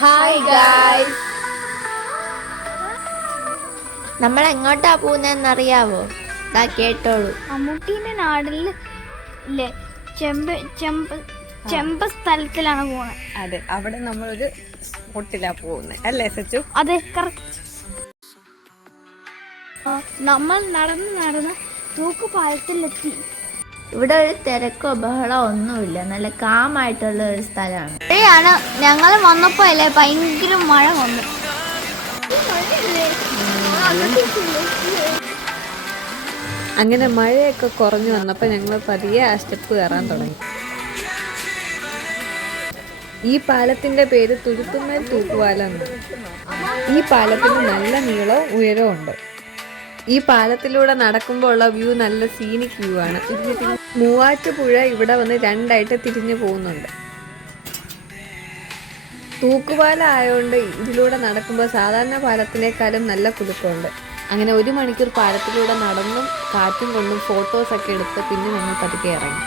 Hi guys, നമ്മൾ എങ്ങോട്ടാ പോകുന്നതെന്നറിയാവോ? ദാ കേട്ടോളൂ. മമ്മൂട്ടീന്റെ നാടില് ചെമ്പ് സ്ഥലത്തിലാണ് പോകുന്നത്. അതെ, അവിടെ നമ്മളൊരു സ്പോട്ടിലാ പോകുന്നത് അല്ലേ സച്ചു? അതെ, കറക്റ്റ്. നമ്മൾ നടന്ന് തൂക്കുപാലത്തിലെത്തി. ഇവിടെ ഒരു തിരക്കോ ബഹളോ ഒന്നുമില്ല, നല്ല കാമായിട്ടുള്ള ഒരു സ്ഥലമാണ്. മഴയാണ്. ഞങ്ങൾ വന്നപ്പോ അല്ലേ ഭയങ്കര മഴ വന്നു. അങ്ങനെ മഴയൊക്കെ കുറഞ്ഞു വന്നപ്പോൾ ഞങ്ങൾ പതിയെ ആ സ്റ്റെപ്പ് കയറാൻ തുടങ്ങി. ഈ പാലത്തിന്റെ പേര് തുരുത്തുമേൽ തൂക്കുപാലം. ഈ പാലത്തിന് നല്ല നീളവും ഉയരവും ഉണ്ട്. ഈ പാലത്തിലൂടെ നടക്കുമ്പോൾ ഉള്ള വ്യൂ നല്ല സീനിക് വ്യൂ ആണ്. മൂവാറ്റുപുഴ ഇവിടെ വന്ന് രണ്ടായിട്ട് തിരിഞ്ഞു പോകുന്നുണ്ട്. തൂക്കുപാലം ആയതുകൊണ്ട് ഇതിലൂടെ നടക്കുമ്പോൾ സാധാരണ പാലത്തിനേക്കാളും നല്ല കുലുക്കമുണ്ട്. അങ്ങനെ 1 മണിക്കൂർ പാലത്തിലൂടെ നടന്നും കാറ്റും കൊണ്ടും ഫോട്ടോസൊക്കെ എടുത്ത് പിന്നെ ഞങ്ങൾ പതുക്കെ ഇറങ്ങി.